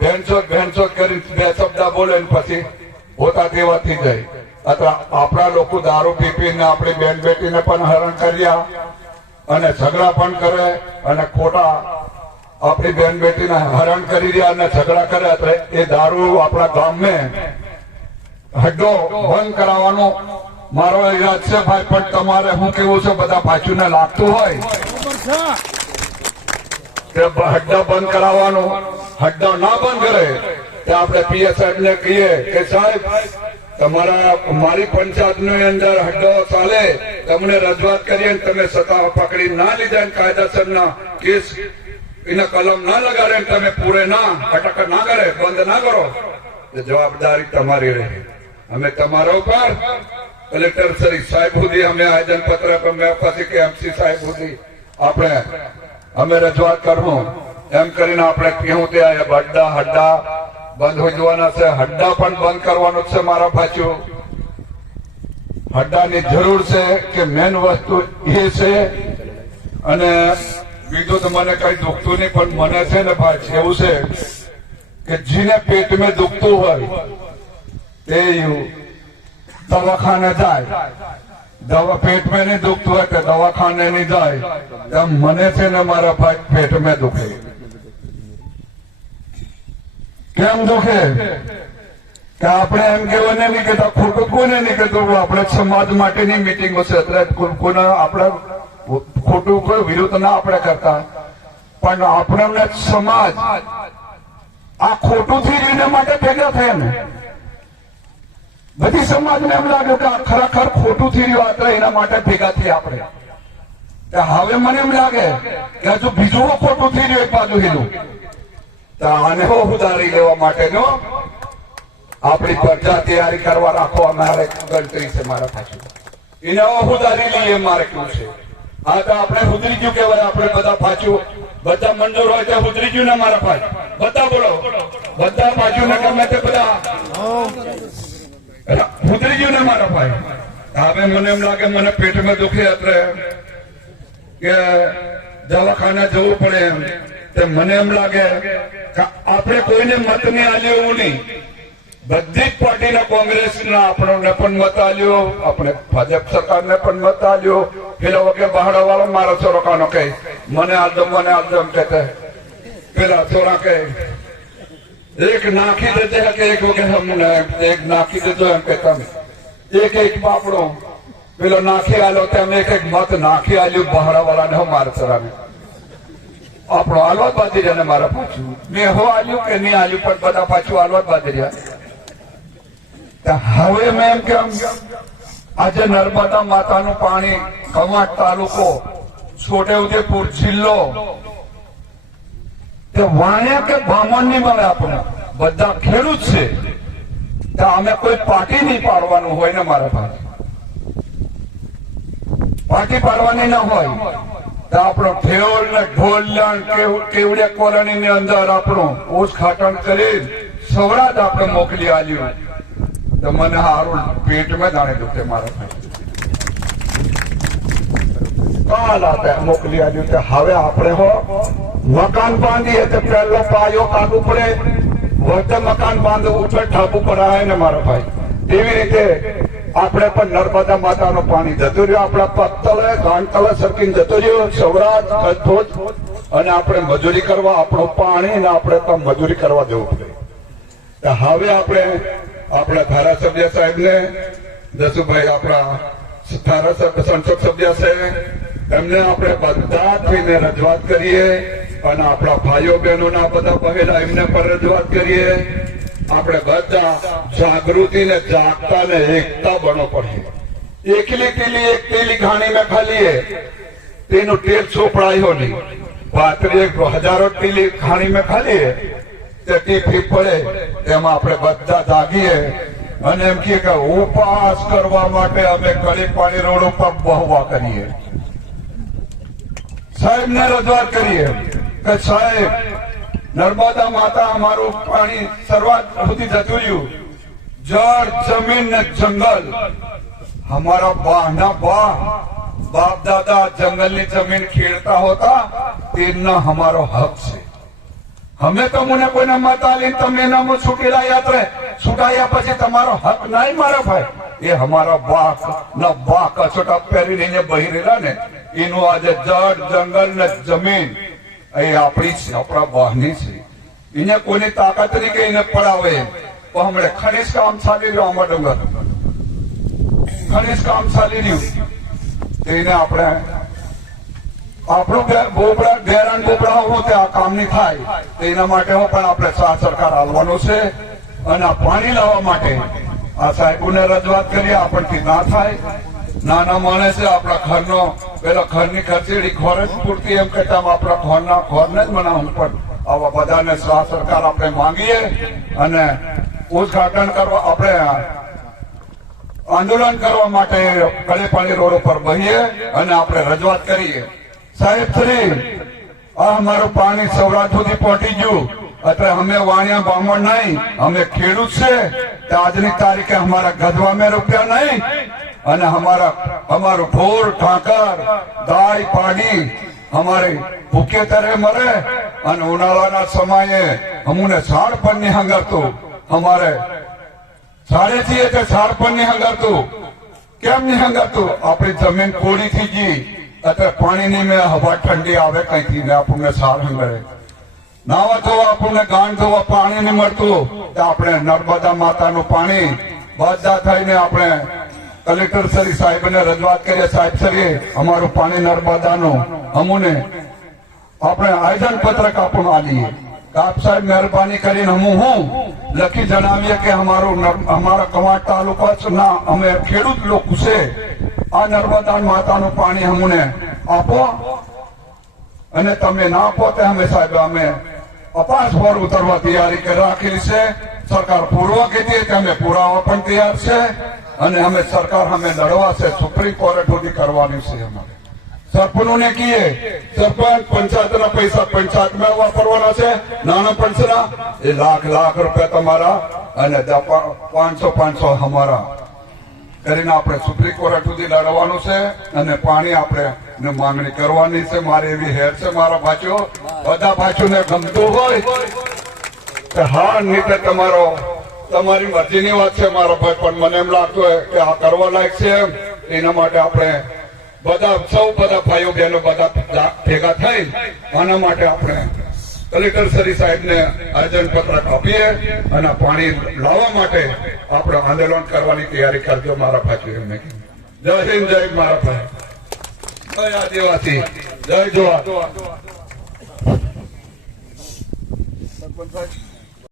ભેણસો ભેણસો કરી બે શબ્દ બોલે પછી પોતા તેવાથી જાય. અથવા આપણા લોકો દારૂ પી પીને આપણી બેન બેટીને પણ હરણ કર્યા અને ઝઘડા પણ કરે અને ખોટા આપણી બેન બેટીને હરણ કરી રહ્યા અને ઝઘડા કરે એટલે એ દારૂ આપણા ગામને હડ્ડો બંધ કરાવવાનો મારો ઈરાદ છે ભાઈ પણ તમારે હું કેવું છે? બધા પાછું લાગતું હોય. કે હડ્ડા બંધ કરાવવાનો. હડ્ડા ના બંધ કરે. તો આપણે પીએ સાહેબ ને કહીએ કે સાહેબ, તમારા મારી પંચાયતની અંદર હડ્ડો ચાલે. તમને રજૂઆત કરીએ તમે સત્તા પકડી ના લીધા ને કાયદાસરના કેસ. એના કલમ ના લગાડે તમે પૂરે ના અટક ના કરે, બંધ ના કરો. જવાબદારી તમારી રહે. અમે તમારા ઉપર. કલેક્ટર શ્રી સાહેબ સુધી અમે આયોજન પત્ર પછી કે એમસી સાહેબ સુધી આપણે, અમે રજૂઆત કરવું એમ કરીને આપણે કેવું ત્યાં એ હડ્ડા હડ્ડા બંધ હોઈ જવાના છે. હડ્ડા પણ બંધ કરવાનો છે મારા ભાઈઓ. હડ્ડાની જરૂર છે કે મેન વસ્તુ એ છે અને બીજું તો મને કઈ દુખતું નહીં, પણ મને છે ને ભાઈ એવું છે કે જેને પેટમાં દુખતું હોય એ દવાખાને જાય. દવા પેટમાં નહીં દુખતું હોય કે દવાખાને નહીં જાય. એમ મને છે ને મારા ભાઈ પેટમાં દુખે. કેમ દુખે? કે આપણે એમ કેવું નહીં કહેતા ખોટું કોને નહીં કહેતું આપણે સમાજ માટેની મિટિંગો છે એટલે કોને આપણે, ખોટું કોઈ વિરોધ ના આપણે કરતા. પણ આપણને સમાજ, આ ખોટું થી એના માટે ભેગા થયા ને. બધી સમાજને એમ લાગ્યું કે ખરેખર ખોટું થઈ રહ્યું આ એના માટે ભેગા થયા આપણે. હવે મને એમ લાગે કે હજુ બીજું ખોટું થઈ રહ્યું એક બાજુ હીલું. આને ઉધારી લેવા માટેનો આપણી પ્રજા તૈયારી કરવા રાખો મારે ગણતરી છે મારા પાછું એને ઉધારી લઈએ મારે કેવું છે. હા, તો આપણે ઉધરી ગયું કેવાય આપણે બધા પાછું, બધા મંજૂર હોય તો ઉધરી ગયું ને મારા પાછું બધા બોલો. બધા પાછું ને ગમે તે બધા ઉતરી ગયું ને મારા ભાઈ. હવે મને એમ લાગે, મને પેટમાં દુખે એટલે કે દવાખાના જવું પડે એમ. મને એમ લાગે કે આપણે કોઈને મત નહીં આલ્યો એવું નહીં. બધી જ પાર્ટીના કોંગ્રેસના આપણને પણ મત આલ્યો, આપણે ભાજપ સરકારને પણ મત આલ્યો. પેલા વખતે બહાડા વાળો મારો છોરોકાનો કહે, મને આદમ મને આદમ કહેતે. પેલા છોરા કહે, એક નાખી દેજે કે એક વખત અમને એક નાખી દેજો, એમ કે તમે એક એક બાપડો પેલો નાખી આલો તેમ એક એક મત નાખી આલ્યું બહારા વાળાને મારે ચરાવે આપણો આલવાદ બાંધી રહ્યા મારા પાછું. મેં હો આલ્યું કે નહીં આલ્યું, પણ બધા પાછું આલવાદ બાંધી રહ્યા. હવે મેં એમ કેમ? આજે નર્મદા માતાનું પાણી કમાટ તાલુકો, છોટેઉદેપુર જિલ્લો. તે વાણ્યા કે બામણ નહીં મળે આપણને? બધા ખેડૂત છે. તો અમે કોઈ પાર્ટી નહીં પાડવાનું હોય ને મારા ભાઈ પાર્ટી પાડવાની ના હોય. આપણો ઠેઓલ ને ઢોલણ કેવડે કોલોની ની અંદર આપણું ઓછ કરી સવડા આપણે મોકલી આલ્યું. તો મને હારું પેટમાં જાણે દુખે મારા કાલ મોકલી આલ્યું કે હવે આપણે મકાન બાંધીએ તો પહેલો પાયો કાઢવું પડે. વચ્ચે મકાન બાંધવું ઉપર ઠાપુ પડાય ને મારા ભાઈ. એવી રીતે આપણે પણ નર્મદા માતાનું પાણી જતું રહ્યું. આપણા પત્તલે ગાંઠતલે સરકીને જતું રહ્યું. સૌરાષ્ટ્ર અને આપણે મજૂરી કરવા, આપણું પાણી ને આપણે તો મજૂરી કરવા જવું પડે. હવે આપણે આપણા ધારાસભ્ય સાહેબને, જસુભાઈ આપણા ધારાસભ્ય, સંસદ સભ્ય છે એમને આપણે બધા થઈને રજૂઆત કરીએ અને આપણા ભાઈઓ બહેનોના બધા પહેલા એમને પણ રજૂઆત કરીએ. આપણે બધા જાગૃતિ ને જાગતા ને એકતા બનો પડશે એકલી પેલી એક પેલી ઘાણી મેં ખાલીએ. તેનું તેલ ચોપડાયો નહીં. પાત્રી હજારો પેલી ઘાણી મેં ખાલીએ. તે ટીપી પડે, તેમાં આપણે બધા જાગીએ. અને એમ કે ઉપવાસ કરવા માટે અમે કડી પાણી રોડ ઉપર બહવા કરીએ. સાહેબ ને રજૂઆત કરીએ. કે સાહેબ નર્મદા માતા અમારું પાણી શરૂઆત સુધી જતું રહ્યું. જળ, જમીન ને જંગલ. અમારા બાના બા, બાપ દાદા જંગલની જમીન ખેડતા હોતા, તેમનો અમારો હક છે. અમે તમને કોઈને માતા લઈ તમે એનામાં છૂટેલા યાત્રે છૂટાયા પછી તમારો હક નહીં મારો ભાઈ. એ અમારા બાપ ના બા કચોટા પહેરીને બહી રહેલા ને. એનું આજે જળ, જંગલ ને જમીન એ આપણી છે, આપણા વાહની છે. એને કોઈની તાકાત તરીકે એને પડાવે. તો હમણે ખનીજ કામ ચાલી રહ્યું આંબા ડુંગર. ખનીજ કામ ચાલી રહ્યું. તો આપણે આપણું બોબડા ગેરાન બોબડા હોવું તે આ કામ નહીં થાય. તો એના માટે પણ આપણે સરકાર હાલવાનું છે. અને આ પાણી લાવવા માટે આ સાહેબોને રજૂઆત કરીએ, આપણથી ના થાય. નાના માણસે આપણા ઘરનો પેલા ઘરની ખર્ચેડી ખોર જ પૂરતી એમ કહેતા આપણા ઘરના ખોરને જ બનાવવું પણ આવા બધાને સાથ સરકાર આપણે માંગીએ અને ઉદઘાટન કરવા, આપણે આંદોલન કરવા માટે કળીપાણી રોડ ઉપર બહીએ અને આપણે રજૂઆત કરીએ. સાહેબ, શ્રી, આ અમારું પાણી સૌરાષ્ટ્ર સુધી પહોંચી ગયું. અત્યારે અમે વાણિયા બામણ નહીં, અમે ખેડૂત છે. આજની તારીખે અમારા ગધવા મેં રૂપિયા નહીં. અને અમારા અમારું ભોર ઠાકર, દાળ, પાણી અમારે ભૂખે તરે મરે અને ઉનાળાના સમયે અમને ઝાડ પણ નહીં હંગારતું. અમારે સાડે છીએ તે ઝાડ પર નહીં હંગારતું. કેમ નહીં હંગારતું? આપણી જમીન કોરી થઈ ગઈ. અત્યારે પાણીની મેં હવા ઠંડી આવે કઈથી ને આપણને સાર હંગરે. નાવા ધોવા આપણને ગાન ધોવા પાણી નહીં મળતું. આપણે નર્મદા માતાનું પાણી બધા થઈને આપણે કલેક્ટર શ્રી સાહેબને રજૂઆત કરીએ. સાહેબ શ્રી અમારું પાણી નર્મદાનું અમુને આપણે આયોજન પત્રક આપણું આલીએ આપ સાહેબ મહેરબાની કરીને હું હું લખી જણાવીએ કે અમારું અમારા કવાંટ તાલુકા ના અમે ખેડૂત લોકો છે. આ નર્મદા માતાનું પાણી અમને આપો અને તમે ના આપો તે અમે સાહેબ અમે અપાસ પર ઉતરવા તૈયારી રાખેલી છે. સરકાર પૂર્વ કીધી અમે પુરાવા પણ તૈયાર છે. અને અમે સરકાર અમે લડવા છે સુપ્રીમ કોર્ટ સુધી કરવાની છે અમારે. સરપંચોને કહીએ, સરપંચ, પંચાયતના પૈસા પંચાયતમાં વાપરવાના છે, નાના પંચના, એ લાખ લાખ રૂપિયા તમારા અને પાંચસો પાંચસો અમારા. કરીને આપણે સુપ્રીમ કોર્ટ સુધી લડવાનું છે અને પાણી આપણે માંગણી કરવાની છે. મારી એવી હેર છે મારા ભાઈઓ. બધા ભાઈઓને ગમતું હોય, તો હા નહીં તમારો તમારી મરજીની વાત છે મારા ભાઈ, પણ મને એમ લાગતું હોય કે આ કરવા લાયક છે એના માટે આપણે બધા, સૌ બધા ભાઈઓ બહેનો બધા ભેગા થઈ આના માટે આપણે કલેક્ટર શ્રી સાહેબને આયોજન પત્રક આપીએ અને પાણી લાવવા માટે આપણે આંદોલન કરવાની તૈયારી કરજો મારા ભાઈ એમને. જય હિન્દ, જય મારા ભાઈ. જય આદિવાસી. જય જોવા સરપંચ